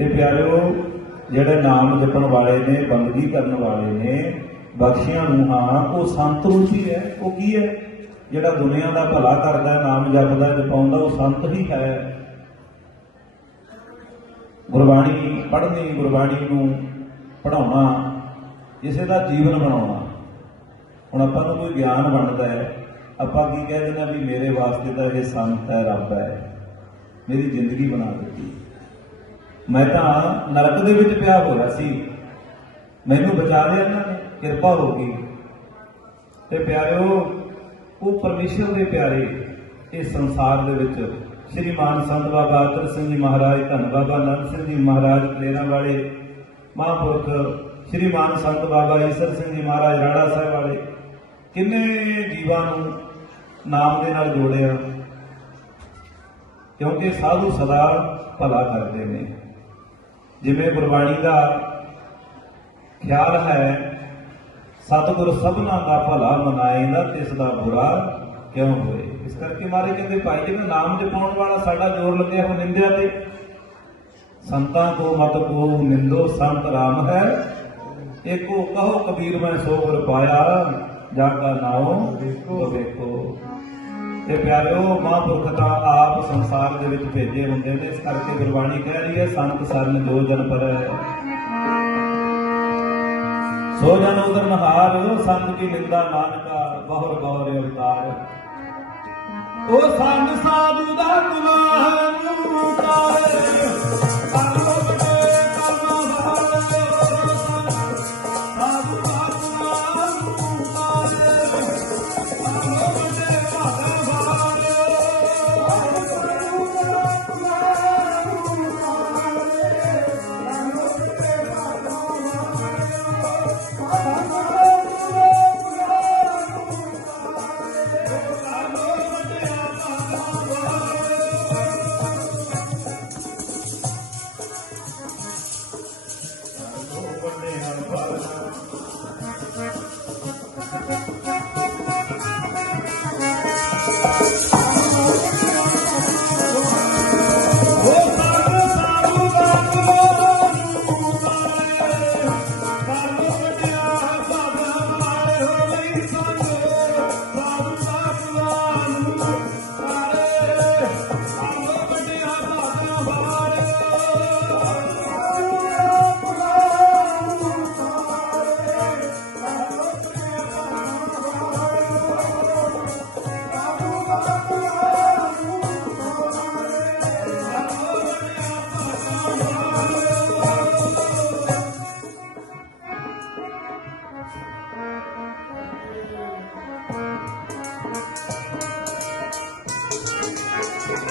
ਤੇ ਪਿਆਰਿਓ, ਜਿਹੜੇ ਨਾਮ ਜਪਣ ਵਾਲੇ ਨੇ, ਬੰਦਗੀ ਕਰਨ ਵਾਲੇ ਨੇ, ਬਖਸ਼ੀਆਂ ਨੂੰ ਹਾਂ, ਉਹ ਸੰਤ ਰੂਪੀ ਹੈ ਉਹ ਕੀ ਹੈ? ਜਿਹੜਾ ਦੁਨੀਆ ਦਾ ਭਲਾ ਕਰਦਾ, ਨਾਮ ਜਪਦਾ, ਜਪਾਉਂਦਾ, ਉਹ ਸੰਤ ਹੀ ਹੈ। ਗੁਰਬਾਣੀ ਪੜ੍ਹਨੀ, ਗੁਰਬਾਣੀ ਨੂੰ ਪੜਾਉਣਾ ਕਿਸੇ ਦਾ ਜੀਵਨ ਬਣਾਉਣਾ। ਹੁਣ ਆਪਾਂ ਨੂੰ ਕੋਈ ਗਿਆਨ ਬਣਦਾ ਹੈ, ਆਪਾਂ ਕੀ ਕਹਿ ਦਿੰਦੇ ਹਾਂ ਵੀ ਮੇਰੇ ਵਾਸਤੇ ਤਾਂ ਇਹ ਸੰਤ ਹੈ, ਰੱਬ ਹੈ। ਮੇਰੀ ਜ਼ਿੰਦਗੀ ਬਣਾ ਦਿੱਤੀ। ਮੈਂ ਤਾਂ ਨਰਕ ਦੇ ਵਿੱਚ ਪਿਆ ਹੋਇਆ ਸੀ। ਮੈਨੂੰ ਬਚਾ ਲਿਆ ਇਹਨਾਂ ਨੇ, ਕਿਰਪਾ ਹੋ ਗਈ। ਤੇ ਪਿਆਰਿਓ, ਉਹ ਪਰਮੇਸ਼ਰ ਦੇ ਪਿਆਰੇ, ਇਸ ਸੰਸਾਰ ਦੇ ਵਿੱਚ ਸ਼੍ਰੀ ਮਾਨ ਸੰਤ ਬਾਬਾ ਅਤਰ ਸਿੰਘ ਜੀ ਮਹਾਰਾਜ, ਧੰਨ ਬਾਬਾ ਨੰਦ ਸਿੰਘ ਜੀ ਮਹਾਰਾਜ ਕਲੇਰਾਂ ਵਾਲੇ ਮਹਾਂਪੁਰਖ ਸ਼੍ਰੀ ਮਾਨ ਸੰਤ ਬਾਬਾ ਈਸਰ ਸਿੰਘ ਜੀ ਮਹਾਰਾਜ, ਰਾੜਾ ਸਾਹਿਬ ਵਾਲੇ, ਕਿੰਨੇ ਜੀਵਾਂ ਨੂੰ ਨਾਮ ਦੇ ਨਾਲ ਜੋੜਿਆ। ਕਿਉਂਕਿ ਸਾਧੂ ਸਦਾ ਭਲਾ ਕਰਦੇ ਨੇ। ਜਿਵੇਂ ਗੁਰਬਾਣੀ ਦਾ ਖਿਆਲ ਹੈ, ਸਤਿਗੁਰ ਸਭਨਾ ਦਾ ਭਲਾ ਮਨਾਏ ਨਾ ਤਿਸ ਦਾ ਬੁਰਾ ਕਿਉਂ ਹੋਏ? ਇਸ ਕਰਕੇ ਮਾਰੇ ਕਹਿੰਦੇ, ਭਾਈ ਜਿਵੇਂ ਨਾਮ ਜਪਾਉਣ ਵਾਲਾ ਸਾਡਾ ਜੋਰ ਲੱਗਿਆ ਹੋ ਨਿੰਦਿਆ ਤੇ। ਸੰਤਾਂ ਕੋ ਮਤ ਕੋ ਨਿੰਦੋ, ਸੰਤ ਰਾਮ ਹੈ। ਏਕੋ ਕਹੋ ਕਬੀਰ ਮੈਂ ਸੋ ਗੁਰ ਪਾਇਆ ਜਾ ਕਾ ਨਾਉ ਵੇਖੋ ਤੇ ਪਿਆਰਿਓ ਮਹਾਂਪੁਰਖ ਤਾਂ ਆਪ ਸੰਸਾਰ ਦੇ ਵਿੱਚ ਭੇਜੇ ਹੁੰਦੇ ਨੇ। ਇਸ ਕਰਕੇ ਗੁਰਬਾਣੀ ਕਹਿ ਰਹੀ ਹੈ, ਸੰਤ ਸਰਨ ਜੋ ਜਨ ਪਰ। ਸੋ ਜਨ ਉਦਰ ਨਹਾਰ, ਸੰਤ ਕੀ ਨਿੰਦਾ ਨਾਨਕਾ ਬਹੁਰ ਬਹੁਰ ਅਵਤਾਰ। ਉਹ ਸੰਤ ਸਾਧੂ ਦਾ ਗੁਲਾਮ ਨੂੰ Oh.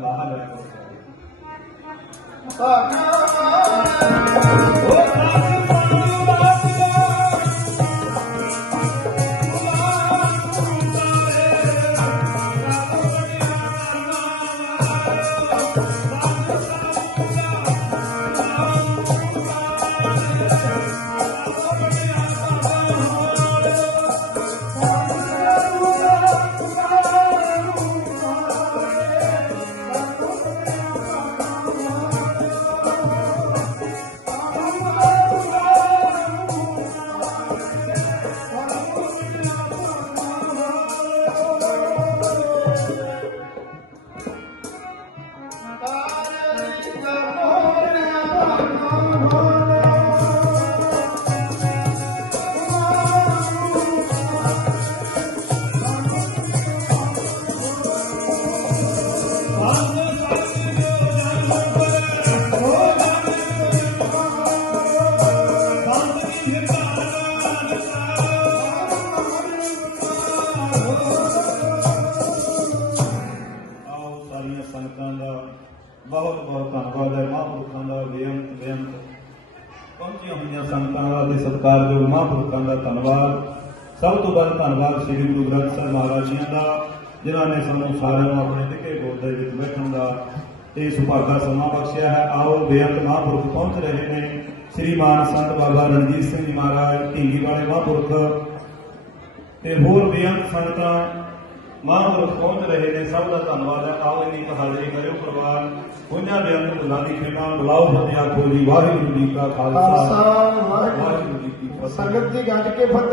ਲਾਹ ਲੈ ਬਹੁਤ ਬਹੁਤ ਧੰਨਵਾਦ ਹੈ। ਮਹਾਂਪੁਰਖਾਂ ਦਾ ਬੇਅੰਤ ਬੇਅੰਤ। ਪਹੁੰਚੀਆਂ ਹੋਈਆਂ ਸੰਤਾਂ ਦਾ ਤੇ ਸਤਿਕਾਰਯੋਗ ਮਹਾਂਪੁਰਖਾਂ ਦਾ ਧੰਨਵਾਦ। ਸਭ ਤੋਂ ਵੱਧ ਧੰਨਵਾਦ ਸ੍ਰੀ ਗੁਰੂ ਗ੍ਰੰਥ ਸਾਹਿਬ ਮਹਾਰਾਜ ਜੀ ਦਾ। ਜਿਨ੍ਹਾਂ ਨੇ ਸਾਨੂੰ ਸਾਰਿਆਂ ਨੂੰ ਆਪਣੇ ਟਿੱਕੇ ਗੋਦ ਦੇ ਵਿੱਚ ਬੈਠਣ ਦਾ ਇਹ ਸੁਭਾਗਾ ਸਮਾਂ ਬਖਸ਼ਿਆ ਹੈ ਆਓ ਬੇਅੰਤ ਮਹਾਂਪੁਰਖ ਪਹੁੰਚ ਰਹੇ ਨੇ। ਸ੍ਰੀ ਮਾਨ ਸੰਤ ਬਾਬਾ ਰਣਜੀਤ ਸਿੰਘ ਜੀ ਮਹਾਰਾਜ ਢੀਂਗੀ ਵਾਲੇ ਮਹਾਂਪੁਰਖ ਤੇ ਹੋਰ ਬੇਅੰਤ ਸੰਗਤਾਂ ਮਹਾਂਪੁਰਖ ਪਹੁੰਚ ਰਹੇ ਨੇ ਸਭ ਦਾ ਧੰਨਵਾਦ ਹੈ। ਆਓ ਇੰਨੀ ਹਾਜ਼ਰੀ ਕਰਿਓ ਪਰਿਵਾਰ ਉਹਨਾਂ ਬੇਅੰਤ ਬੁੱਲਾਂ ਦੀ ਖੇਡਾਂ ਬੁਲਾਓ ਫਤਿਹ ਆਖੋ ਜੀ। ਵਾਹਿਗੁਰੂ ਜੀ ਕਾ ਖਾਲਸਾ। ਵਾਹਿਗੁਰੂ ਜੀ ਕੀ ਫਤਿਹ। ਸੰਗਤ ਜੀ ਗੱਜ ਕੇ ਫਤਿਹ।